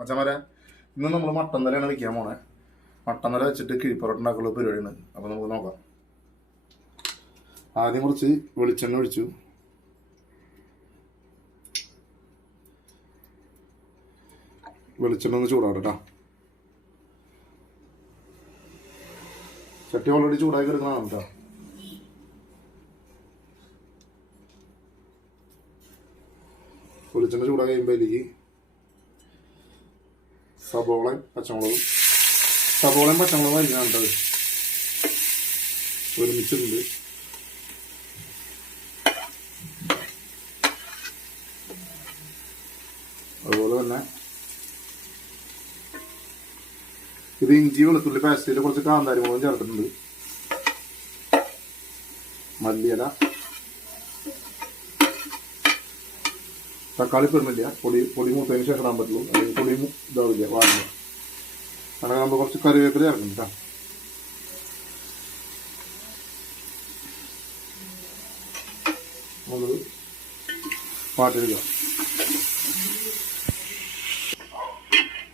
മച്ചന്മാരെ ഇന്ന് നമ്മൾ മട്ടൻ തലയാണ് വെക്കാൻ പോണേ. മട്ടൻ തല വെച്ചിട്ട് കിഴിപ്പറോട്ട ഉണ്ടാക്കാനുള്ള പരിപാടിയാണ്. അപ്പോൾ നമുക്ക് നോക്കാം. ആദ്യം കുറച്ച് വെളിച്ചെണ്ണ ഒഴിച്ചു. വെളിച്ചെണ്ണ ഒന്ന് ചൂടാവട്ടെ കേട്ടോ. ചട്ടി ഓൾറെഡി ചൂടാക്കി എടുക്കണതാണ് കേട്ടോ. വെളിച്ചെണ്ണ ചൂടാക്കി കഴിയുമ്പോൾ അതിലേക്ക് സബോളയും പച്ചമുളകും അരിഞ്ഞാണ് കേട്ടത് ഒരുമിച്ചിട്ടുണ്ട്. അതുപോലെ തന്നെ ഇത് ഇഞ്ചി വെളുത്തുള്ളി പേസ്റ്റിൽ കുറച്ച് കാന്താരി മുളകും ചേർത്തിട്ടുണ്ട്. മല്ലിയില, തക്കാളി പെടുന്നില്ല, പൊടി മൂത്തതിന് ശേഷം ഇടാൻ പറ്റുള്ളൂ. അല്ലെങ്കിൽ പൊടി ഇതാവില്ല, വാടില്ല. അങ്ങനെ നമ്മൾ കുറച്ച് കറിവേപ്പില ചേർക്കണം കേട്ടോ. നമ്മളത് പാട്ടെടുക്കുക.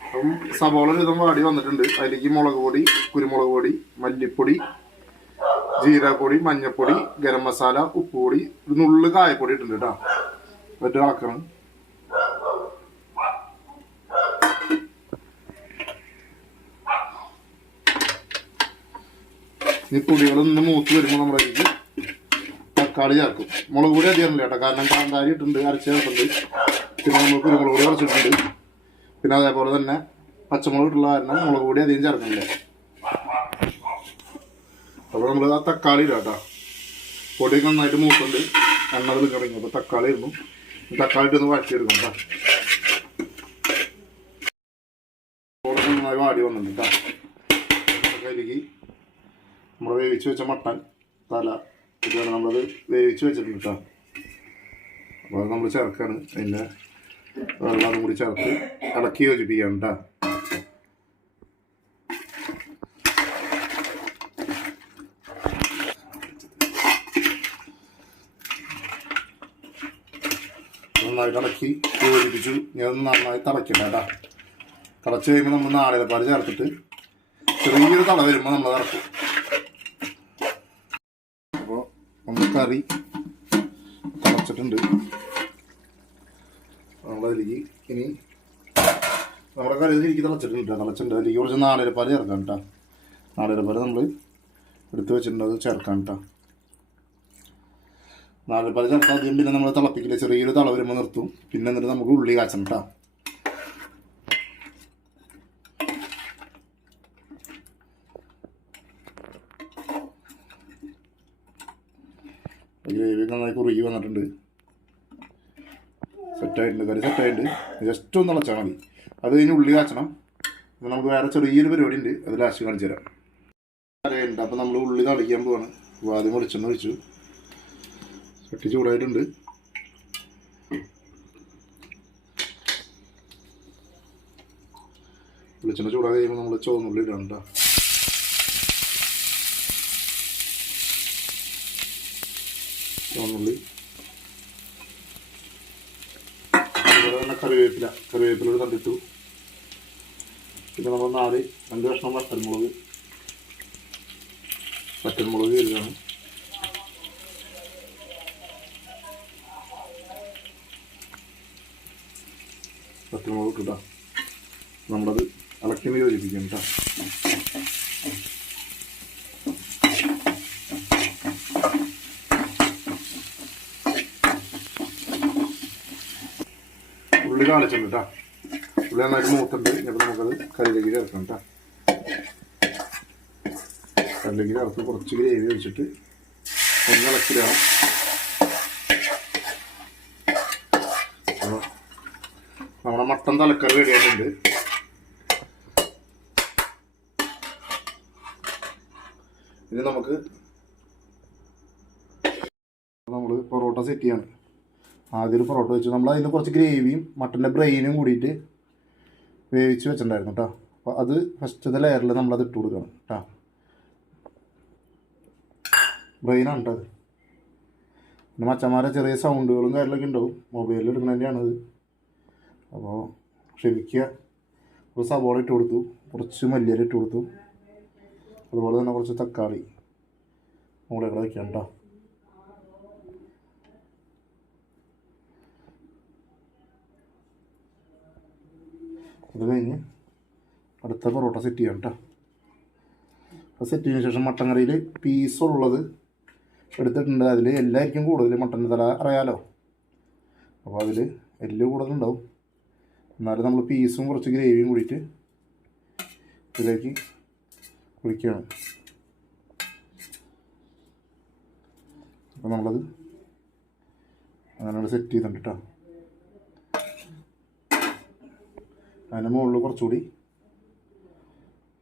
അപ്പം സബോള വിധം വാടി വന്നിട്ടുണ്ട്. അതിലേക്ക് മുളക് പൊടി, കുരുമുളക് പൊടി, മല്ലിപ്പൊടി, ജീരകപ്പൊടി, മഞ്ഞൾപ്പൊടി, ഗരം മസാല, ഉപ്പുപൊടി, ഒരു നുള്ളു കായപ്പൊടി ഇട്ടുണ്ട് കേട്ടോ. എന്നിട്ട് ഇളക്കണം. ഈ പൊടികളൊന്ന് മൂത്ത് വരുമ്പോൾ നമ്മളതിലേക്ക് തക്കാളി ചേർക്കും. മുളക് പൊടി അധികം ഇല്ല കേട്ടോ, കാരണം കാന്താരി ഇട്ടുണ്ട്, അരച്ച് ചേർക്കുന്നുണ്ട്. പിന്നെ നമ്മൾ കുരുമുളക് പൊടി കുറച്ചിട്ടുണ്ട്. പിന്നെ അതേപോലെ തന്നെ പച്ചമുളക് ഇട്ടുള്ള കാരണം മുളക് പൊടി അധികം ചേർക്കുന്നില്ല. അപ്പോൾ നമ്മൾ ആ തക്കാളി ഇടാം കേട്ടോ. പൊടിയൊക്കെ നന്നായിട്ട് മൂക്കുന്നുണ്ട്, എണ്ണ തുടങ്ങി. അപ്പോൾ തക്കാളി ഇടുന്നു. തക്കാളി ഇട്ടൊന്ന് വഴറ്റിയെടുക്കണം കേട്ടോ. ചോളൊക്കെ നന്നായി വാടി വന്നിട്ടുണ്ട് കേട്ടോ. അതിലേക്ക് നമ്മൾ വേവിച്ച് വെച്ച മട്ടൻ തല ഇതാണ് നമ്മളത് വേവിച്ച് വെച്ചിട്ടുണ്ട് കേട്ടോ. അപ്പോൾ അത് നമ്മൾ ചേർക്കാണ്. അതിൻ്റെ വെള്ളം കൂടി ചേർത്ത് ഇളക്കി യോജിപ്പിക്കാം കേട്ടോ. നന്നായിട്ട് ഇളക്കി യോജിപ്പിച്ചു. ഞാൻ നന്നായി തിളക്കണ്ട കേട്ടോ. തിളച്ച് കഴിയുമ്പോൾ നമ്മൾ നാളികേരപ്പാൽ ചേർത്തിട്ട് ചെറിയൊരു തള വരുമ്പോൾ നമ്മൾ ഇറക്കും. അപ്പോൾ നമ്മൾ കറി തിളച്ചിട്ടുണ്ട്. നമ്മളതിലേക്ക് ഇനി നമ്മുടെ കറി എനിക്ക് തിളച്ചിട്ടുണ്ട്. തിളച്ചിട്ടുണ്ട്. അതിലേക്ക് കുറച്ച് നാളികേരപ്പാൽ ചേർക്കാം കേട്ടോ. നാളികേരപ്പാൽ നമ്മൾ എടുത്ത് വെച്ചിട്ടുണ്ട്, അത് ചേർക്കാം കേട്ടോ. നാളികേരപ്പാൽ ചേർത്താൽ ആദ്യം പിന്നെ നമ്മൾ തിളപ്പിക്കില്ല, ചെറിയൊരു തള വരുമ്പോൾ നിർത്തും. പിന്നെ എന്നിട്ട് നമുക്ക് ഉള്ളി കാച്ചണം കേട്ടോ. ഗ്രേവി നന്നായി കുറുകി വന്നിട്ടുണ്ട്. സെറ്റായിട്ടുണ്ട്, കറി സെറ്റായിട്ടുണ്ട്. ജസ്റ്റ് ഒന്ന് തിളച്ചാൽ മതി. അത് കഴിഞ്ഞ് ഉള്ളി കാച്ചണം. അപ്പോൾ നമുക്ക് വേറെ ചെറിയൊരു പരിപാടി ഉണ്ട്, അത് ലാസ്റ്റ് കാണിച്ചു തരാം. കറിയുണ്ട്. അപ്പോൾ നമ്മൾ ഉള്ളി തളിക്കാൻ പോവാണ്. അപ്പോൾ ആദ്യം വെളിച്ചെണ്ണ ഒഴിച്ചു. ചട്ടി ചൂടായിട്ടുണ്ട്. വെളിച്ചെണ്ണ ചൂടായി കഴിയുമ്പോൾ നമ്മൾ ചുവന്നുള്ളി ഇടണം കേട്ടോ. ചുവന്നുള്ളി, അതുപോലെ തന്നെ കറിവേപ്പില കണ്ടിട്ടു. പിന്നെ നമ്മൾ 2 കഷ്ണം വറ്റൽമുളക് കരുതാണ്. വറ്റൽമുളക് ഇട്ടിട്ടാ നമ്മളത് ഇളക്കി യോജിപ്പിക്കും കേട്ടോ. ഉള്ളി കാണിച്ചിട്ടുണ്ട് കേട്ടോ. ഉള്ളി നന്നായിട്ട് മൂത്തുണ്ട്. അപ്പോൾ നമുക്കത് കറിയിലേക്ക് ചേർക്കാം കേട്ടോ. കറിയിലേക്ക് ചേർത്ത് കുറച്ച് ഗ്രേവി ഒഴിച്ചിട്ട് ഒന്ന് ഇളക്കിലാണ്. നമ്മുടെ മട്ടൻ തലക്കറി റെഡി ആയിട്ടുണ്ട്. ഇനി നമ്മൾ പൊറോട്ട സെറ്റ് ചെയ്യാണ്. ആദ്യം ഒരു പൊറോട്ട വെച്ചു. നമ്മൾ അതിന് കുറച്ച് ഗ്രേവിയും മട്ടൻ്റെ ബ്രെയിനും കൂടിയിട്ട് വേവിച്ച് വെച്ചിട്ടുണ്ടായിരുന്നു കേട്ടോ. അപ്പോൾ അത് ഫസ്റ്റത്തെ ലെയറിൽ നമ്മളത് ഇട്ട് കൊടുക്കണം കേട്ടോ. ബ്രെയിനാണ് കേട്ടോ അത്. പിന്നെ മച്ചന്മാരെ ചെറിയ സൗണ്ടുകളും കാര്യങ്ങളൊക്കെ ഉണ്ടാവും. മൊബൈലിൽ എടുക്കുന്നതിൻ്റെയാണത്. അപ്പോൾ ക്ഷമിക്കുക. ഒരു സവോള ഇട്ട് കൊടുത്തു, കുറച്ച് മല്ലിയില ഇട്ട് കൊടുത്തു, അതുപോലെ തന്നെ കുറച്ച് തക്കാളി മുകളിൽ കൂടെ വയ്ക്കാം കേട്ടോ. അത് കഴിഞ്ഞ് അടുത്ത പൊറോട്ട സെറ്റ് ചെയ്യാം കേട്ടോ. അത് സെറ്റ് ചെയ്തതിന് ശേഷം മട്ടൻ കറിയിൽ പീസുള്ളത് എടുത്തിട്ടുണ്ട്. അതിൽ എല്ലായിരിക്കും കൂടുതൽ മട്ടൻ തല അറിയാലോ, അപ്പോൾ അതിൽ എല്ല് കൂടുതലുണ്ടാവും. എന്നാലും നമ്മൾ പീസും കുറച്ച് ഗ്രേവിയും കൂടിയിട്ട് ഇതിലേക്ക് ഒഴിക്കുകയാണ്. അപ്പോൾ നമ്മളത് അങ്ങനെ സെറ്റ് ചെയ്തിട്ടുണ്ട് കേട്ടോ. അതിൻ്റെ മുകളിൽ കുറച്ചുകൂടി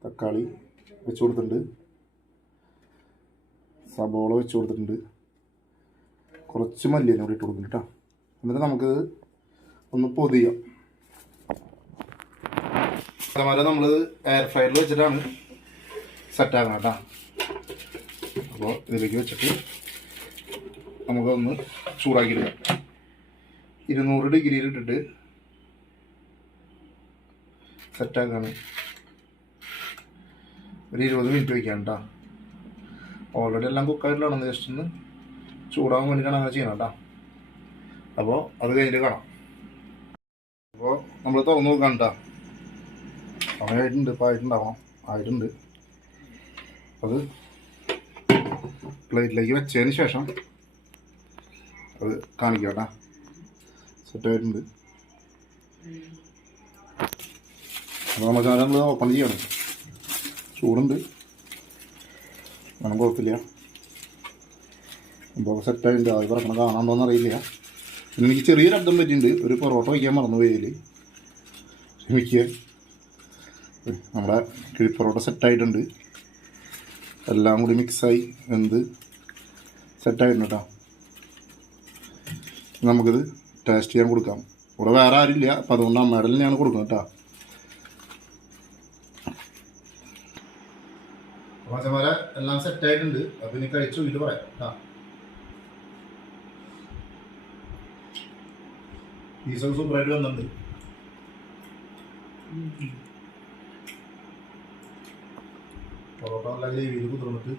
തക്കാളി വെച്ച് കൊടുത്തിട്ടുണ്ട്, സബോള വെച്ച് കൊടുത്തിട്ടുണ്ട്, കുറച്ച് മല്ലിയില കൂടി ഇട്ട് കൊടുക്കുന്നുണ്ട് കേട്ടോ. എന്നിട്ട് നമുക്കിത് ഒന്ന് പൊതിയാം. അതുപോലെ നമ്മൾ എയർ ഫ്രയറിൽ വെച്ചിട്ടാണ് സെറ്റാക്കണം കേട്ടോ. അപ്പോൾ ഇതിലേക്ക് വെച്ചിട്ട് നമുക്കൊന്ന് ചൂടാക്കിയെടുക്കാം. 200 ഡിഗ്രിയിൽ ഇട്ടിട്ട് സെറ്റാക്കാണ്. ഒരു 20 മിനിറ്റ് വയ്ക്കാം കേട്ടോ. ഓൾറെഡി എല്ലാം കുക്കായിട്ടുള്ളതാണ്, ജസ്റ്റ് ഒന്ന് ചൂടാകാൻ വേണ്ടിയിട്ടാണ് അങ്ങനെ ചെയ്യണം കേട്ടോ. അപ്പോൾ അത് കഴിഞ്ഞിട്ട് കാണാം. അപ്പോൾ നമ്മൾ തുറന്ന് നോക്കാം കേട്ടോ. സമയമായിട്ടുണ്ട്, ഇപ്പോൾ ആയിട്ടുണ്ട്. അത് പ്ലേറ്റിലേക്ക് വെച്ചതിന് ശേഷം അത് കാണിക്കാം കേട്ടോ. സെറ്റായിട്ടുണ്ട്. അപ്പോൾ നമ്മൾ ഓപ്പൺ ചെയ്യണം. ചൂടുണ്ട്, അങ്ങനെ കുഴപ്പമില്ല. ഇപ്പോൾ സെറ്റായിട്ടുണ്ട്. അത് പറക്കണം കാണാണ്ടോന്ന് അറിയില്ല. പിന്നെ എനിക്ക് ചെറിയൊരു അബ്ദം പറ്റിയിട്ടുണ്ട്. ഒരു പൊറോട്ട വയ്ക്കാൻ മറന്നു പോയതിൽ ക്ഷമിക്കുക. നമ്മുടെ കിഴിപ്പൊറോട്ട സെറ്റായിട്ടുണ്ട്. എല്ലാം കൂടി മിക്സായി വെന്ത് സെറ്റായിട്ടുണ്ട് കേട്ടോ. നമുക്കിത് ടേസ്റ്റ് ചെയ്യാൻ കൊടുക്കാം. ഇവിടെ വേറെ ആരില്ല, അപ്പം അതുകൊണ്ട് അമ്മയുടെ തന്നെയാണ് കൊടുക്കുന്നത് കേട്ടോ. പച്ചമര എല്ലാം സെറ്റായിട്ടുണ്ട്. അപ്പം ഇനി കഴിച്ചു ഇത് പറയാം കേട്ടോ. പീസൊക്കെ സൂപ്പറായിട്ട് വന്നിട്ടുണ്ട്. പൊറോട്ട നല്ല ഗ്രേവിയിൽ കുതിർന്നിട്ട്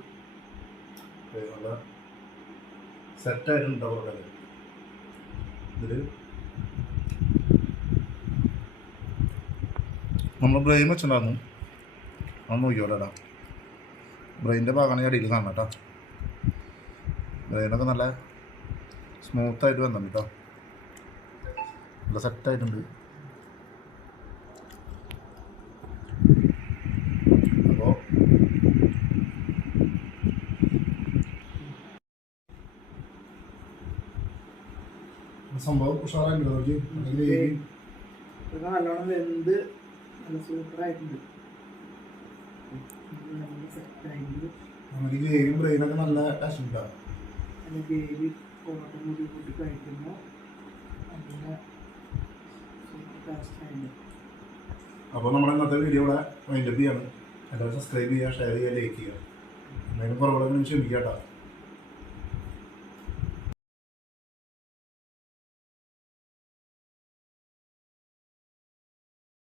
നല്ല സെറ്റായിട്ടുണ്ട് പൊറോട്ട. ഇതിൽ നമ്മൾ ബ്രെയിൻ വെച്ചിട്ടുണ്ടായിരുന്നു, അത് നോക്കിയോളാം. ബ്രെയിൻ്റെ ഭാഗമാണ് അടിയിൽ കാണണം കേട്ടോ. ബ്രെയിനൊക്കെ നല്ല സ്മൂത്തായിട്ട് വന്നിട്ടുണ്ട് കേട്ടോ. നല്ല സെറ്റായിട്ടുണ്ട്. അപ്പോൾ സംഭവം ഉഷാറായിട്ടുണ്ട്. നല്ലോണം വെന്ത് നല്ല സൂപ്പറായിട്ടുണ്ട്. നമുക്ക് ഗ്രേവിയും ബ്രെയിനൊക്കെ നല്ല ടേസ്റ്റ് ഉണ്ടാവും. നല്ല ഗ്രേവി പൊറോട്ട കൂടി കൂട്ടി കഴിക്കുമ്പോൾ നല്ല സൂപ്പർ ടേസ്റ്റായിട്ടുണ്ട്. അപ്പോൾ നമ്മുടെ ഇന്നത്തെ വീഡിയോ ഇവിടെ വൈൻഡപ്പ് ചെയ്യാണ്. എല്ലാവരും സബ്സ്ക്രൈബ് ചെയ്യുക, ഷെയർ ചെയ്യുക, ലൈക്ക് ചെയ്യുക. എന്തെങ്കിലും കുറവുകളൊക്കെ ക്ഷമിക്കാം കേട്ടോ.